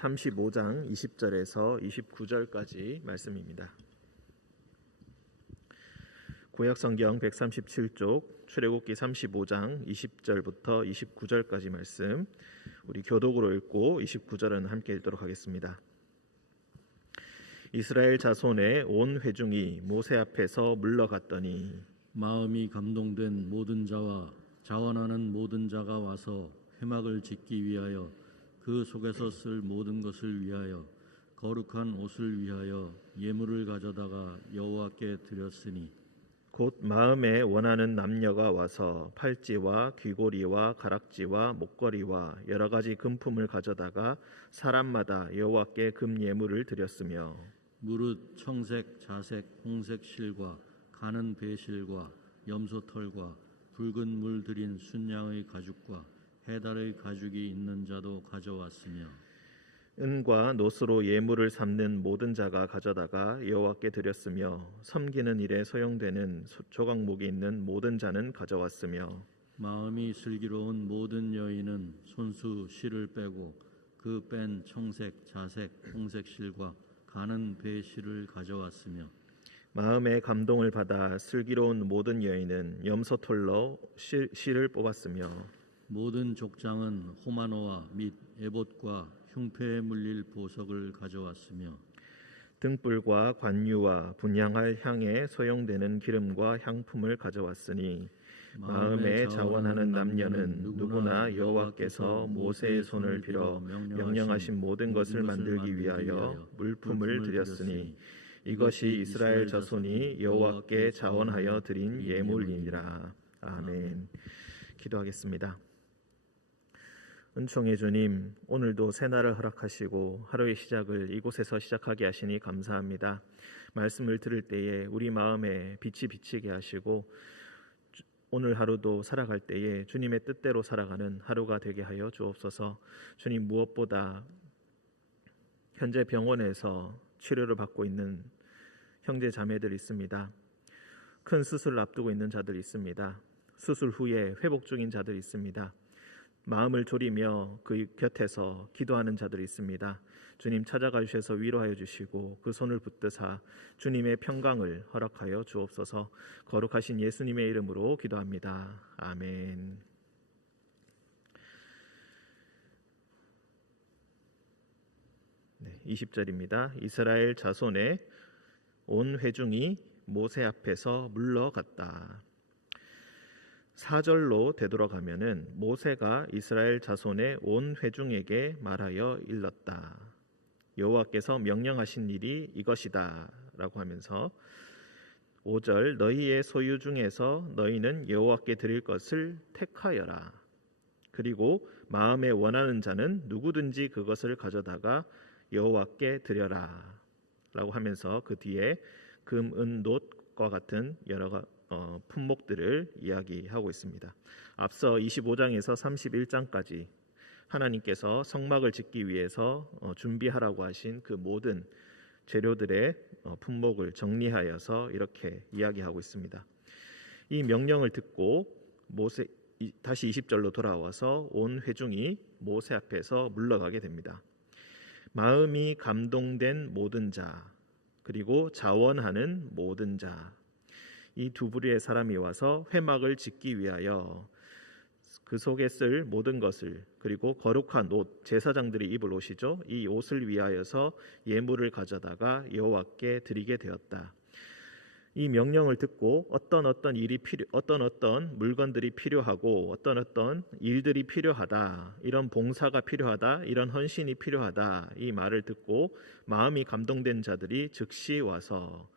35장 20절에서 29절까지 말씀입니다. 구약성경 137쪽 출애굽기 35장 20절부터 29절까지 말씀, 우리 교독으로 읽고 29절은 함께 읽도록 하겠습니다. 이스라엘 자손의 온 회중이 모세 앞에서 물러갔더니 마음이 감동된 모든 자와 자원하는 모든 자가 와서 회막을 짓기 위하여 그 속에서 쓸 모든 것을 위하여 거룩한 옷을 위하여 예물을 가져다가 여호와께 드렸으니 곧 마음에 원하는 남녀가 와서 팔찌와 귀고리와 가락지와 목걸이와 여러 가지 금품을 가져다가 사람마다 여호와께 금 예물을 드렸으며 무릇 청색, 자색, 홍색 실과 가는 배실과 염소털과 붉은 물 들인 순양의 가죽과 해달의 가죽이 있는 자도 가져왔으며 은과 노스로 예물을 삼는 모든 자가 가져다가 여호와께 드렸으며 섬기는 일에 소용되는 조각목이 있는 모든 자는 가져왔으며 마음이 슬기로운 모든 여인은 손수 실을 빼고 그 뺀 청색, 자색, 홍색 실과 가는 배 실을 가져왔으며 마음의 감동을 받아 슬기로운 모든 여인은 염소털로 실을 뽑았으며 모든 족장은 호마노와 및 에봇과 흉패에 물릴 보석을 가져왔으며 등불과 관유와 분향할 향에 소용되는 기름과 향품을 가져왔으니 마음에 자원하는 남녀는 누구나 여호와께서 모세의 손을 빌어 명령하신 모든 것을 만들기 위하여 물품을 드렸으니 이것이 이스라엘 자손이 여호와께 자원하여 드린 예물이니라. 아멘. 기도하겠습니다. 은총의 주님, 오늘도 새날을 허락하시고 하루의 시작을 이곳에서 시작하게 하시니 감사합니다. 말씀을 들을 때에 우리 마음에 빛이 비치게 하시고 오늘 하루도 살아갈 때에 주님의 뜻대로 살아가는 하루가 되게 하여 주옵소서. 주님, 무엇보다 현재 병원에서 치료를 받고 있는 형제 자매들 있습니다. 큰 수술을 앞두고 있는 자들 있습니다. 수술 후에 회복 중인 자들 있습니다. 마음을 졸이며 그 곁에서 기도하는 자들이 있습니다. 주님, 찾아가 주셔서 위로하여 주시고 그 손을 붙드사 주님의 평강을 허락하여 주옵소서. 거룩하신 예수님의 이름으로 기도합니다. 아멘. 네, 20절입니다. 이스라엘 자손의 온 회중이 모세 앞에서 물러갔다. 4절로 되돌아가면은 모세가 이스라엘 자손의 온 회중에게 말하여 일렀다. 여호와께서 명령하신 일이 이것이다 라고 하면서 5절 너희의 소유 중에서 너희는 여호와께 드릴 것을 택하여라. 그리고 마음에 원하는 자는 누구든지 그것을 가져다가 여호와께 드려라 라고 하면서 그 뒤에 금, 은, 놋과 같은 여러 품목들을 이야기하고 있습니다. 앞서 25장에서 31장까지 하나님께서 성막을 짓기 위해서 준비하라고 하신 그 모든 재료들의 품목을 정리하여서 이렇게 이야기하고 있습니다. 이 명령을 듣고 모세 다시 20절로 돌아와서 온 회중이 모세 앞에서 물러가게 됩니다. 마음이 감동된 모든 자, 그리고 자원하는 모든 자, 이 두 부류의 사람이 와서 회막을 짓기 위하여 그 속에 쓸 모든 것을, 그리고 거룩한 옷, 제사장들이 입을 옷이죠, 이 옷을 위하여서 예물을 가져다가 여호와께 드리게 되었다. 이 명령을 듣고 어떤 물건들이 필요하고 어떤 일들이 필요하다, 이런 봉사가 필요하다, 이런 헌신이 필요하다, 이 말을 듣고 마음이 감동된 자들이 즉시 와서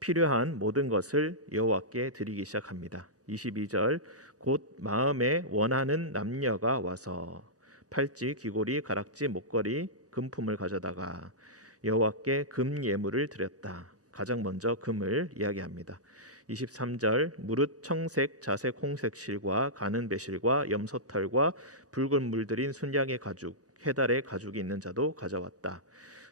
필요한 모든 것을 여호와께 드리기 시작합니다. 22절 곧 마음에 원하는 남녀가 와서 팔찌, 귀고리, 가락지, 목걸이, 금품을 가져다가 여호와께 금 예물을 드렸다. 가장 먼저 금을 이야기합니다. 23절 무릇 청색, 자색, 홍색 실과 가는 배실과 염소털과 붉은 물들인 순양의 가죽, 해달의 가죽이 있는 자도 가져왔다.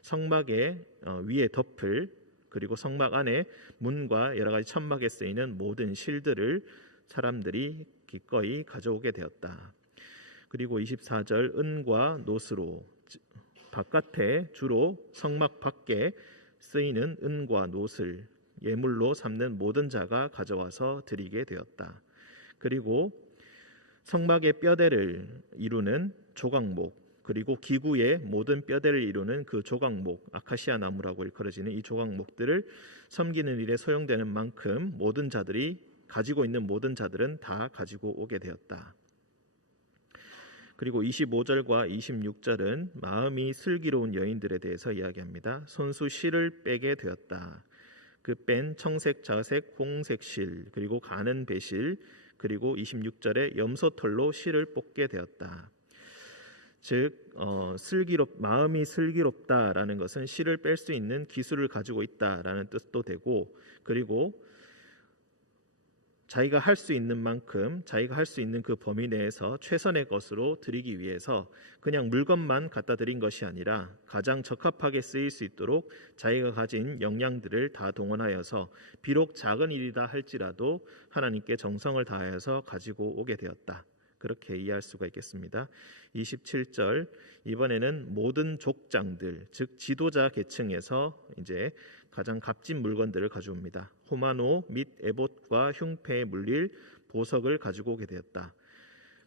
성막의 위에 덮을, 그리고 성막 안에 문과 여러 가지 천막에 쓰이는 모든 실들을 사람들이 기꺼이 가져오게 되었다. 그리고 24절 은과 노스로 바깥에 주로 성막 밖에 쓰이는 은과 놋을 예물로 삼는 모든 자가 가져와서 드리게 되었다. 그리고 성막의 뼈대를 이루는 조각목, 그리고 기구의 모든 뼈대를 이루는 그 조각목, 아카시아 나무라고 일컬어지는 이 조각목들을 섬기는 일에 소용되는 만큼 모든 자들이 가지고 있는 모든 자들은 다 가지고 오게 되었다. 그리고 25절과 26절은 마음이 슬기로운 여인들에 대해서 이야기합니다. 손수 실을 빼게 되었다. 그 뺀 청색, 자색, 홍색 실, 그리고 가는 배실, 그리고 26절에 염소털로 실을 뽑게 되었다. 즉 마음이 슬기롭다라는 것은 실을 뺄 수 있는 기술을 가지고 있다라는 뜻도 되고, 그리고 자기가 할 수 있는 만큼 자기가 할 수 있는 그 범위 내에서 최선의 것으로 드리기 위해서 그냥 물건만 갖다 드린 것이 아니라 가장 적합하게 쓰일 수 있도록 자기가 가진 역량들을 다 동원하여서 비록 작은 일이다 할지라도 하나님께 정성을 다하여서 가지고 오게 되었다. 그렇게 이해할 수가 있겠습니다. 27절, 이번에는 모든 족장들, 즉 지도자 계층에서 이제 가장 값진 물건들을 가져옵니다. 호마노 및 에봇과 흉패에 물릴 보석을 가지고 오게 되었다.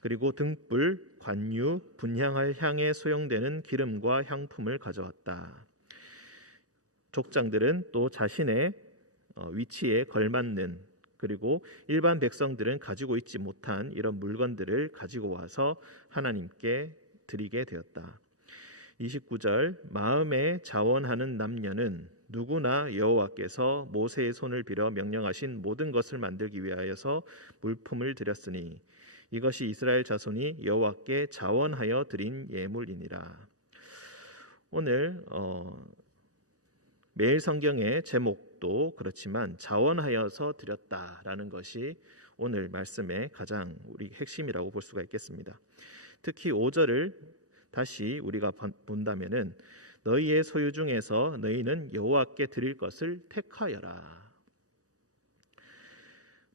그리고 등불, 관유, 분향할 향에 소용되는 기름과 향품을 가져왔다. 족장들은 또 자신의 위치에 걸맞는, 그리고 일반 백성들은 가지고 있지 못한 이런 물건들을 가지고 와서 하나님께 드리게 되었다. 29절, 마음에 자원하는 남녀는 누구나 여호와께서 모세의 손을 빌어 명령하신 모든 것을 만들기 위하여서 물품을 드렸으니 이것이 이스라엘 자손이 여호와께 자원하여 드린 예물이니라. 오늘 매일 성경의 제목도 그렇지만 자원하여서 드렸다라는 것이 오늘 말씀의 가장 우리 핵심이라고 볼 수가 있겠습니다. 특히 5절을 다시 우리가 본다면은 너희의 소유 중에서 너희는 여호와께 드릴 것을 택하여라.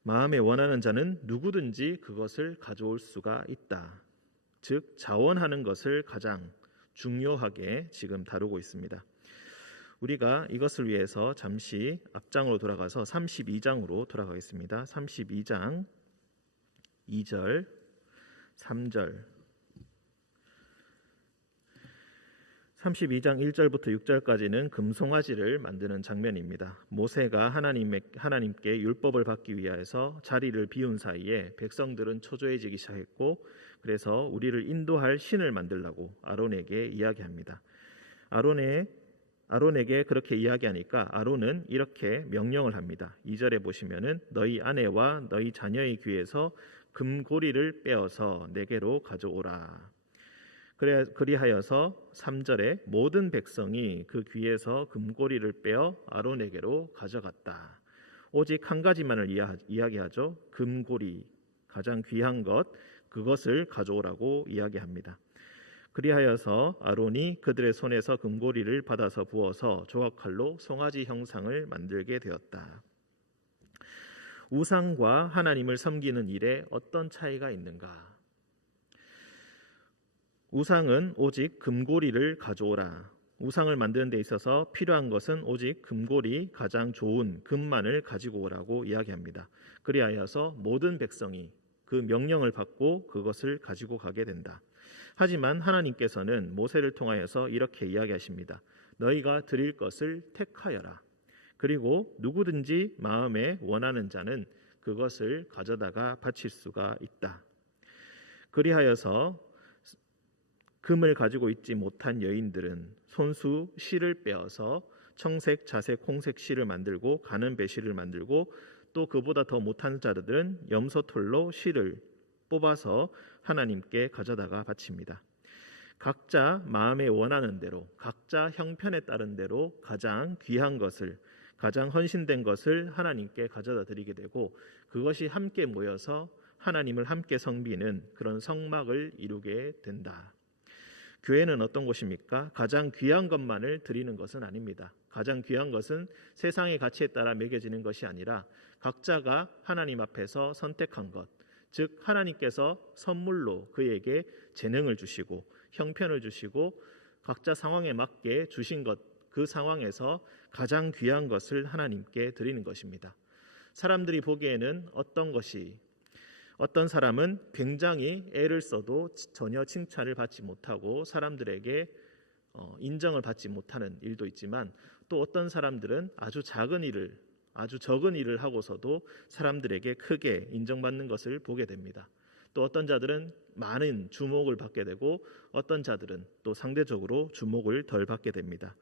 마음에 원하는 자는 누구든지 그것을 가져올 수가 있다. 즉 자원하는 것을 가장 중요하게 지금 다루고 있습니다. 우리가 이것을 위해서 잠시 앞장으로 돌아가서 32장으로 돌아가겠습니다. 32장 2절, 3절, 32장 1절부터 6절까지는 금송아지를 만드는 장면입니다. 모세가 하나님께 율법을 받기 위해서 자리를 비운 사이에 백성들은 초조해지기 시작했고, 그래서 우리를 인도할 신을 만들라고 아론에게 이야기합니다. 아론에게 그렇게 이야기하니까 아론은 이렇게 명령을 합니다. 2절에 보시면은 너희 아내와 너희 자녀의 귀에서 금고리를 빼어서 내게로 가져오라. 그리하여서 3절에 모든 백성이 그 귀에서 금고리를 빼어 아론에게로 가져갔다. 오직 한 가지만을 이야기하죠. 금고리, 가장 귀한 것, 그것을 가져오라고 이야기합니다. 그리하여서 아론이 그들의 손에서 금고리를 받아서 부어서 조각칼로 송아지 형상을 만들게 되었다. 우상과 하나님을 섬기는 일에 어떤 차이가 있는가? 우상은 오직 금고리를 가져오라. 우상을 만드는 데 있어서 필요한 것은 오직 금고리, 가장 좋은 금만을 가지고 오라고 이야기합니다. 그리하여서 모든 백성이 그 명령을 받고 그것을 가지고 가게 된다. 하지만 하나님께서는 모세를 통하여서 이렇게 이야기하십니다. 너희가 드릴 것을 택하여라. 그리고 누구든지 마음에 원하는 자는 그것을 가져다가 바칠 수가 있다. 그리하여서 금을 가지고 있지 못한 여인들은 손수 실을 빼어서 청색, 자색, 홍색 실을 만들고 가는 배실을 만들고, 또 그보다 더 못한 자들은 염소털로 실을 뽑아서 하나님께 가져다가 바칩니다. 각자 마음에 원하는 대로, 각자 형편에 따른 대로 가장 귀한 것을, 가장 헌신된 것을 하나님께 가져다 드리게 되고, 그것이 함께 모여서 하나님을 함께 섬기는 그런 성막을 이루게 된다. 교회는 어떤 곳입니까? 가장 귀한 것만을 드리는 것은 아닙니다. 가장 귀한 것은 세상의 가치에 따라 매겨지는 것이 아니라 각자가 하나님 앞에서 선택한 것, 즉 하나님께서 선물로 그에게 재능을 주시고 형편을 주시고 각자 상황에 맞게 주신 것, 그 상황에서 가장 귀한 것을 하나님께 드리는 것입니다. 사람들이 보기에는 어떤 사람은 굉장히 애를 써도 전혀 칭찬을 받지 못하고 사람들에게 인정을 받지 못하는 일도 있지만, 또 어떤 사람들은 아주 적은 일을 하고서도 사람들에게 크게 인정받는 것을 보게 됩니다. 또 어떤 자들은 많은 주목을 받게 되고 어떤 자들은 또 상대적으로 주목을 덜 받게 됩니다.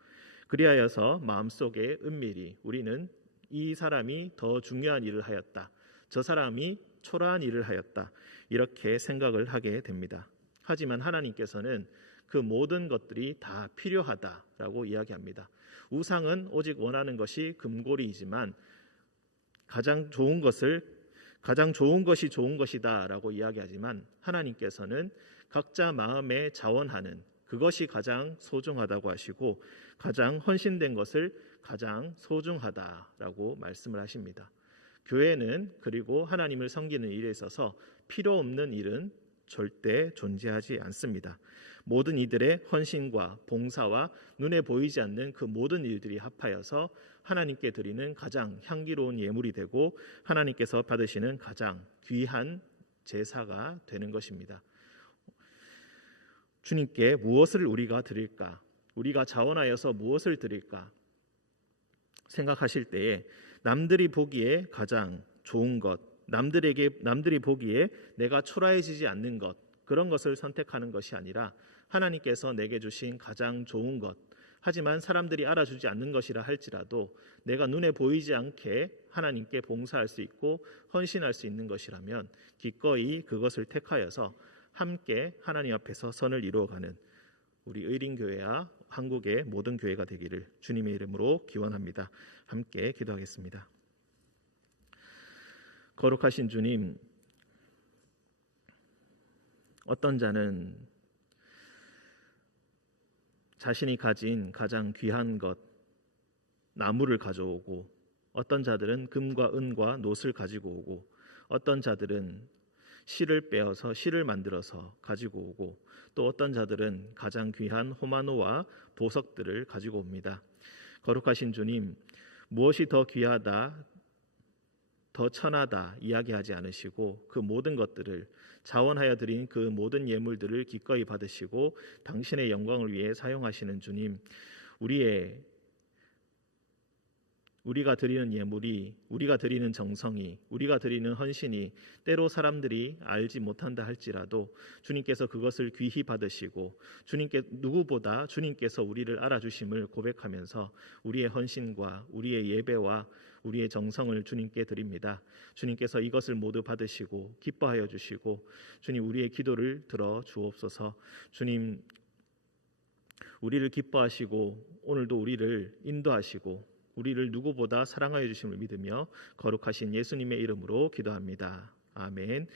그리하여서 마음속에 은밀히 우리는 이 사람이 더 중요한 일을 하였다, 저 사람이 초라한 일을 하였다, 이렇게 생각을 하게 됩니다. 하지만 하나님께서는 그 모든 것들이 다 필요하다라고 이야기합니다. 우상은 오직 원하는 것이 금고리이지만 가장 좋은 것이 좋은 것이다라고 이야기하지만, 하나님께서는 각자 마음에 자원하는 그것이 가장 소중하다고 하시고 가장 헌신된 것을 가장 소중하다라고 말씀을 하십니다. 교회는, 그리고 하나님을 섬기는 일에 있어서 필요 없는 일은 절대 존재하지 않습니다. 모든 이들의 헌신과 봉사와 눈에 보이지 않는 그 모든 일들이 합하여서 하나님께 드리는 가장 향기로운 예물이 되고 하나님께서 받으시는 가장 귀한 제사가 되는 것입니다. 주님께 무엇을 우리가 드릴까? 우리가 자원하여서 무엇을 드릴까? 생각하실 때에 남들이 보기에 가장 좋은 것, 남들이 보기에 내가 초라해지지 않는 것, 그런 것을 선택하는 것이 아니라 하나님께서 내게 주신 가장 좋은 것, 하지만 사람들이 알아주지 않는 것이라 할지라도 내가 눈에 보이지 않게 하나님께 봉사할 수 있고 헌신할 수 있는 것이라면 기꺼이 그것을 택하여서 함께 하나님 앞에서 선을 이루어가는 우리 의린교회와 한국의 모든 교회가 되기를 주님의 이름으로 기원합니다. 함께 기도하겠습니다. 거룩하신 주님, 어떤 자는 자신이 가진 가장 귀한 것, 나무를 가져오고, 어떤 자들은 금과 은과 놋을 가지고 오고, 어떤 자들은 실을 빼어서 실을 만들어서 가지고 오고, 또 어떤 자들은 가장 귀한 호마노와 보석들을 가지고 옵니다. 거룩하신 주님, 무엇이 더 귀하다, 더 천하다 이야기하지 않으시고 그 모든 것들을 자원하여 드린 그 모든 예물들을 기꺼이 받으시고 당신의 영광을 위해 사용하시는 주님, 우리가 드리는 예물이, 우리가 드리는 정성이, 우리가 드리는 헌신이 때로 사람들이 알지 못한다 할지라도 주님께서 그것을 귀히 받으시고 누구보다 주님께서 우리를 알아주심을 고백하면서 우리의 헌신과 우리의 예배와 우리의 정성을 주님께 드립니다. 주님께서 이것을 모두 받으시고 기뻐하여 주시고 주님, 우리의 기도를 들어 주옵소서. 주님, 우리를 기뻐하시고 오늘도 우리를 인도하시고 우리를 누구보다 사랑하여 주심을 믿으며 거룩하신 예수님의 이름으로 기도합니다. 아멘.